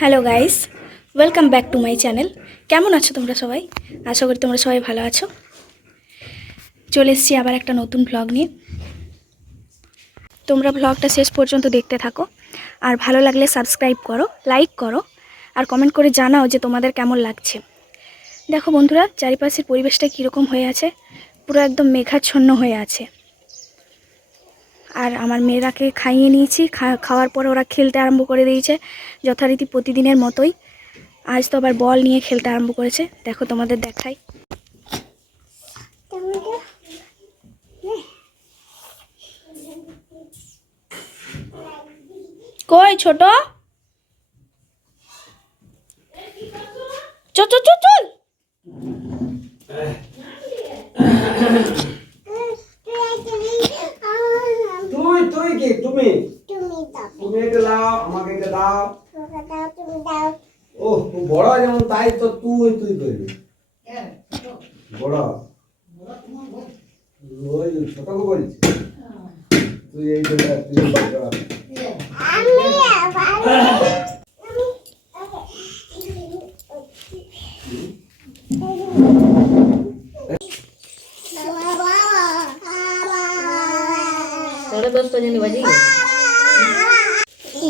Hello guys, welcome back to my channel. কেমন আছো তোমরা সবাই? আশা করি তোমরা সবাই ভালো আছো। চলে এসেছি আবার একটা নতুন ভ্লগ নিয়ে। তোমরা ভ্লগটা শেষ পর্যন্ত দেখতে থাকো, আর ভালো লাগলে সাবস্ক্রাইব করো, লাইক করো, আর কমেন্ট করে জানাও যে তোমাদের কেমন লাগছে। দেখো বন্ধুরা, চারিপাশের পরিবেশটা কীরকম হয়ে আছে, পুরো একদম মেঘাচ্ছন্ন হয়ে আছে। আর আমার মেয়েরাকে খাইয়ে নিয়েছি, খাওয়ার পরে ওরা খেলতে আরম্ভ করে দিয়েছে যথারীতি প্রতিদিনের মতোই। আজ তো আবার বল নিয়ে খেলতে আরম্ভ করেছে। দেখো তোমাদের দেখাই। কই ছোট, চল চল চল চল। তুই কি তুমি এটা দাও, আমাকে এটা দাও। ও বড় যেমন তাই তো তুই করবি বড়, ওই ছোটকে বলছি তুই এই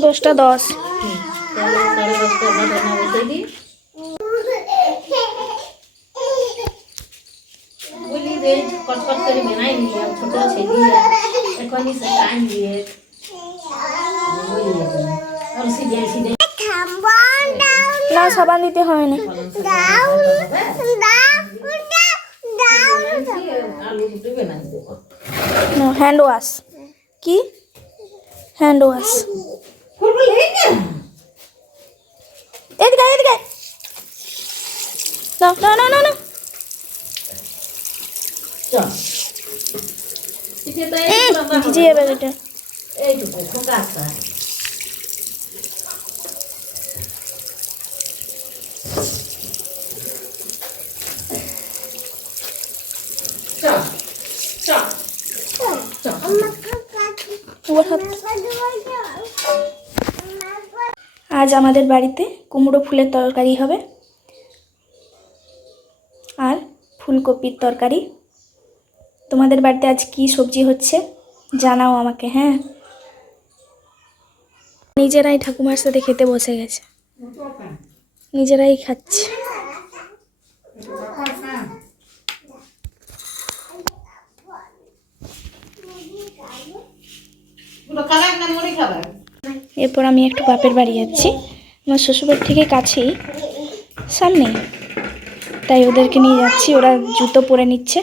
দশটা 10। না, সাবান দিতে হয় না। Hand wash. কি হ্যান্ড ওয়াশ? এদিকে এদিকে, না না না না না, ভিজে যাবে এটা। আজ আমাদের বাড়িতে কুমড়ো ফুলের তরকারি হবে আর ফুলকপির তরকারি। তোমাদের বাড়িতে আজ কি সবজি হচ্ছে জানাও আমাকে। হ্যাঁ, নিজেরাই ঠাকুমার সাথে খেতে বসে গেছে, নিজেরাই খাচ্ছে। এরপর আমি একটু বাপের বাড়ি যাচ্ছি। আমার শ্বশুরবাড়ি থেকে কাছেই, সামনে, তাই ওদেরকে নিয়ে যাচ্ছি। ওরা জুতো পরে নিচ্ছে,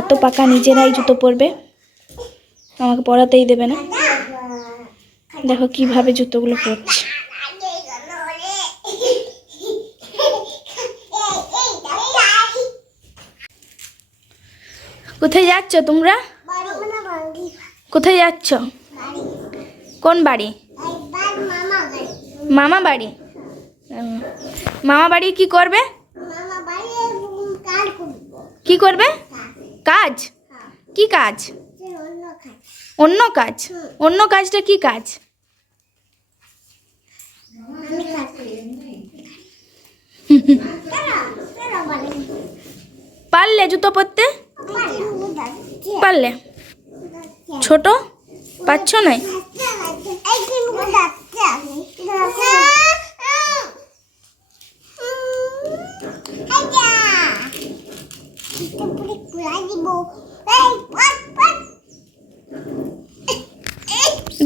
এত পাকা নিজেরাই জুতো পরবে, আমাকে পরাতেই দেবে না। দেখো কিভাবে জুতোগুলো পরছে। কোথায় যাচ্ছ তোমরা? কোথায় যাচ্ছ? কোন বাড়ি? মামা বাড়ি। মামা বাড়ি কি করবে? কি করবে? কাজ? কি কাজ? অন্য কাজ? অন্য কাজটা কি কাজ? পারলে জুতো পরতে? পারলে? ছোট পাচ্ছ না?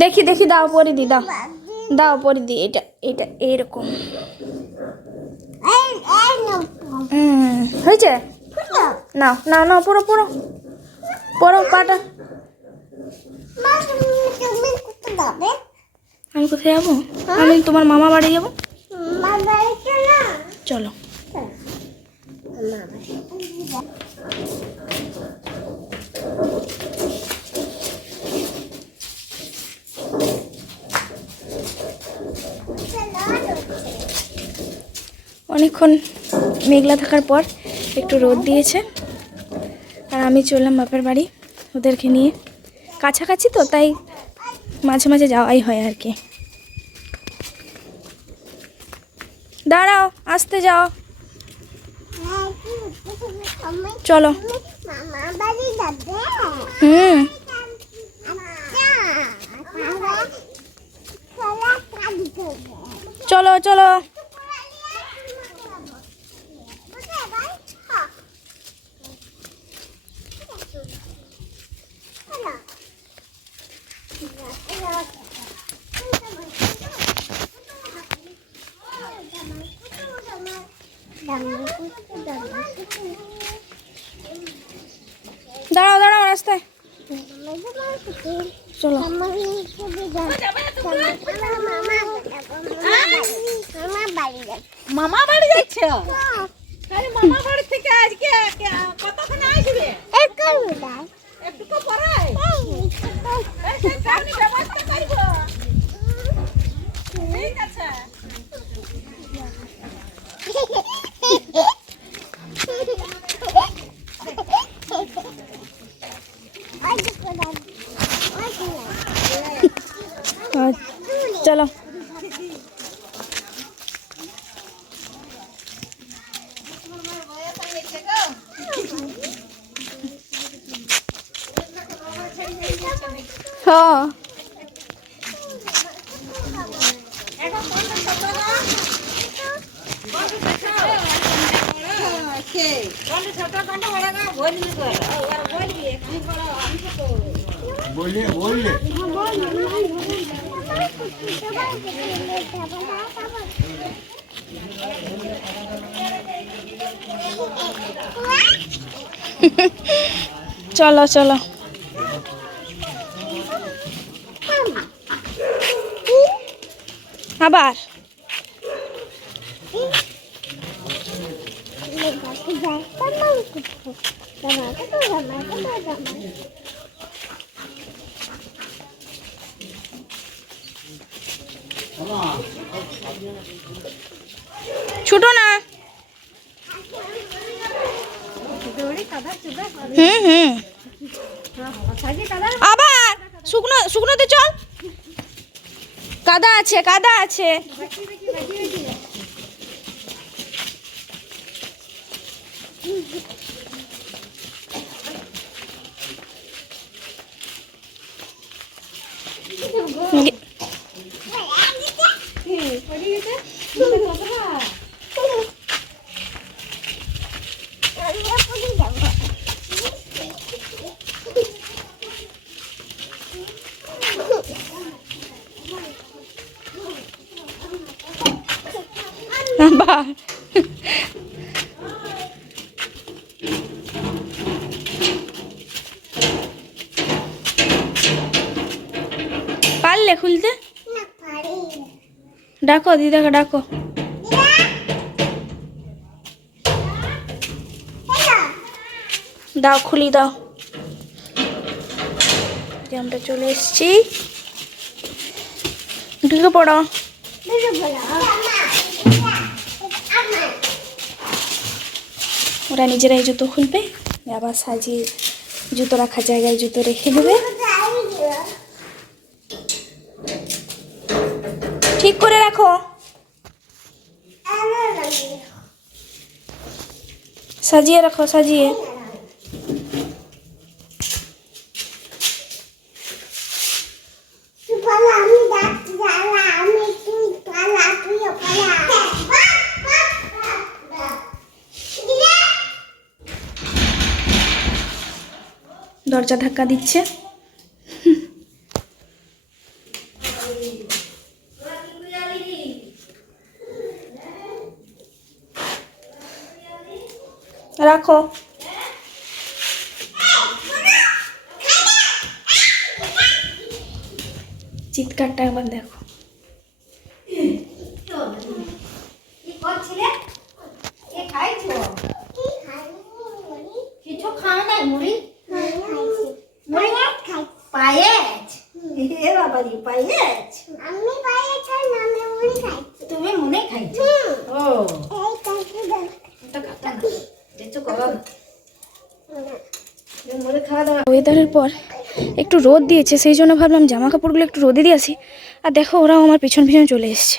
দেখি দেখি, দাও পরে দি, দাও দাও পরে দি। এটা এটা এরকম হয়েছে? নাও নাও নাও, পড়ো পড়ো পড়ো পাটা। আমি কোথায় যাবো? আমি তোমার মামা বাড়ি যাবো। চলো। অনেকক্ষণ মেঘলা থাকার পর একটু রোদ দিয়েছে, আর আমি চললাম বাপের বাড়ি ওদেরকে নিয়ে। কাছাকাছি তো, তাই মাঝে মাঝে যাওয়াই হয় আর কি। দাঁড়াও, আসতে যাও। চলো। হুম। চলো চলো। দাঁড়াও দাঁড়াও রাস্তায়। চলো। মামা বাড়ি যাচ্ছে? মামা বাড়ি থেকে আজকে কতক্ষণ আসবে? একটু পরে ব্যবস্থা করবো। ঠিক আছে। চলো। হ্যাঁ। बोलिए बोलिए। চলো চলো। আবার ছুটো না। হুম হুম। আবার শুকনো শুকনোতে চল। কাদা আছে কাদা আছে। আবার পারলে খুলতে? ডাকো দিদাকে ডাকো। দাও খুলি দাও। আমরা চলে এসেছি। ঢুকে পড়ো। ওরা নিজেরাই জুতো খুলবে, আবার সাজিয়ে জুতো রাখার জায়গায় জুতো রেখে দেবে। ঠিক করে রাখো। সাজিয়ে রাখো সাজিয়ে। দরজা ধাক্কা দিচ্ছে। রাখো। চিৎকারটা একবার দেখো। কিছু খাওয়া নাই মুড়ি? পায়েস? এ বাবারি পায়েস? তুমি মনে খাইছো? ও ওয়েদারের পর একটু রোদ দিয়েছে, সেই জন্য ভাবলাম জামা কাপড়গুলো একটু রোদে দিয়ে আসি। আর দেখো ওরাও আমার পিছন পিছন চলে এসছে।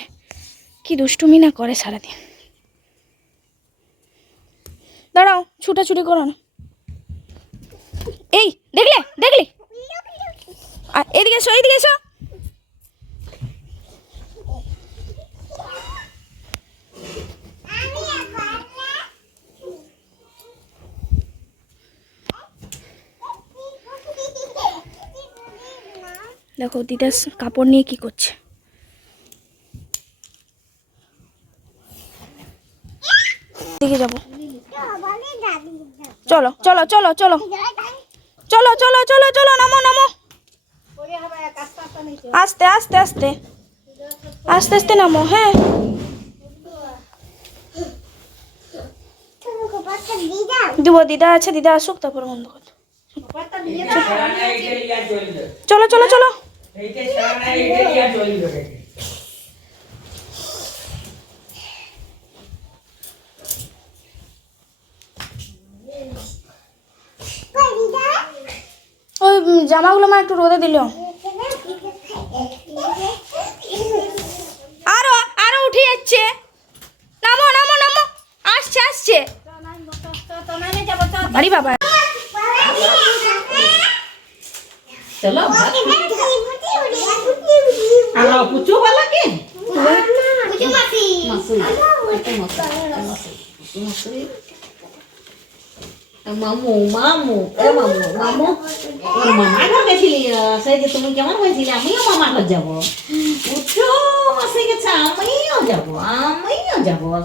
কি দুষ্টুমি না করে সারাদিন। দাঁড়াও, ছুটাছুটি করো না। এই দেখলে দেখলি, এদিকে এসো, এইদিকে এসো। দেখো দিদা কাপড় নিয়ে কি করছে। দিকে যাবো, চলো চলো চলো চলো চলো চলো চলো চলো, নামো নামো, আস্তে আস্তে আস্তে আস্তে আস্তে নামো। হ্যাঁ দিব, দিদা আছে, দিদা আসুক তারপর বন্ধ কর। চলো চলো চলো, ওই জামাগুলো মা একটু রোদে দিল। আরো আরো উঠে যাচ্ছে, নামো নামো নামো, আসছে আসছে। আরে বাবা, चलो हेलो पूछो वाला के पूछो मासी मासी मासी মামু মামু এ মামু মামু ওর মামা ঘর গেছিলি সেই যে তুমি কেমন হয়েছিলে? আমিও মামা ঘর যাব। উঠো মাসি গেছে, আমিও যাব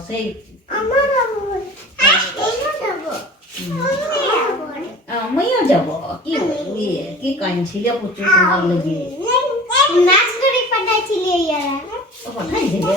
সেই আমিও যাব। কি কি কাঁদছিলে পুচু তোমার লাগি? নাচ করে পাঠাইছিলে ইয়ারা, ও পাঠাইছিলে।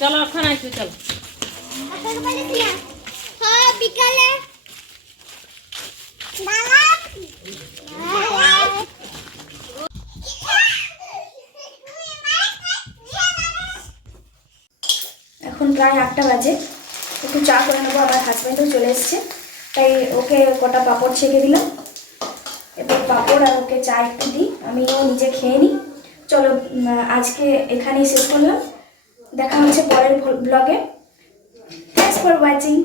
চলো এখন আসবে, চলো বিকালে এখন প্রায় 8টা বাজে, একটু চা করে নেবো। আমার হাজব্যান্ডও চলে এসছে, তাই ওকে কটা পাঁপড় ছেঁকে দিলাম। এবার পাঁপড় আর ওকে চা একটু দিই, আমিও নিজে খেয়ে নিই। চলো আজকে এখানেই শেষ করলাম, দেখা হচ্ছে পরের ব্লগে। Thanks for watching.